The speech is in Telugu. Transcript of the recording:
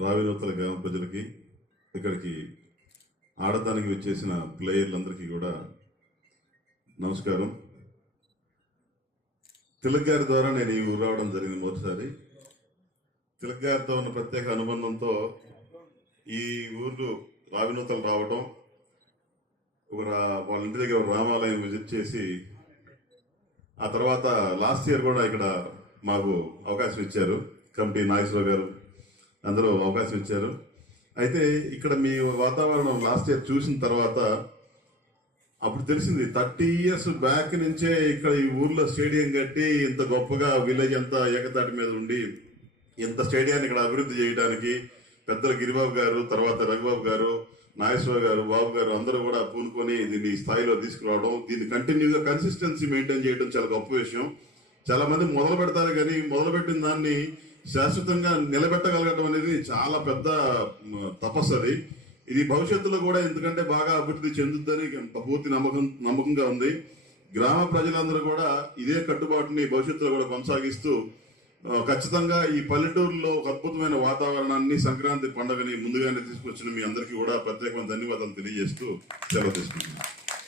రావినూతల గ్రామ ప్రజలకి ఇక్కడికి ఆడటానికి వచ్చేసిన ప్లేయర్లందరికీ కూడా నమస్కారం. తిలక్ గారి ద్వారా నేను ఈ ఊరు రావడం జరిగింది మొదటిసారి. తిలక్ గారితో ఉన్న ప్రత్యేక అనుబంధంతో ఈ ఊరు రావినూతలు రావటం ఒక వాళ్ళ ఇంటి దగ్గర ఒక రామాలయం విజిట్ చేసి ఆ తర్వాత లాస్ట్ ఇయర్ కూడా ఇక్కడ మాకు అవకాశం ఇచ్చారు. కమిటీ నాగేశ్వరరావు గారు అందరూ అవకాశం ఇచ్చారు. అయితే ఇక్కడ మీ వాతావరణం లాస్ట్ ఇయర్ చూసిన తర్వాత అప్పుడు తెలిసింది థర్టీ ఇయర్స్ బ్యాక్ నుంచే ఇక్కడ ఈ ఊర్లో స్టేడియం కట్టి ఇంత గొప్పగా విలేజ్ అంతా ఏకతాటి మీద ఉండి ఇంత స్టేడియాన్ని ఇక్కడ అభివృద్ధి చేయడానికి పెద్దల గిరిబాబు గారు తర్వాత రఘుబాబు గారు నాగేశ్వర గారు బాబు గారు అందరూ కూడా పూనుకొని దీన్ని స్థాయిలో తీసుకురావడం దీన్ని కంటిన్యూగా కన్సిస్టెన్సీ మెయింటైన్ చేయడం చాలా గొప్ప విషయం. చాలా మంది మొదలు పెడతారు కానీ మొదలు పెట్టిన దాన్ని శాశ్వతంగా నిలబెట్టగలగడం అనేది చాలా పెద్ద తపస్సు అది. ఇది భవిష్యత్తులో కూడా ఎందుకంటే బాగా అభివృద్ధి చెందుద్దని పూర్తి నమ్మకం నమ్మకంగా ఉంది. గ్రామ ప్రజలందరూ కూడా ఇదే కట్టుబాటుని భవిష్యత్తులో కూడా కొనసాగిస్తూ ఖచ్చితంగా ఈ పల్లెటూరులో ఒక అద్భుతమైన వాతావరణాన్ని సంక్రాంతి పండుగని ముందుగానే తీసుకొచ్చిన మీ అందరికీ కూడా ప్రత్యేకమైన ధన్యవాదాలు తెలియజేస్తూ సెలవు తీసుకుంటున్నాను.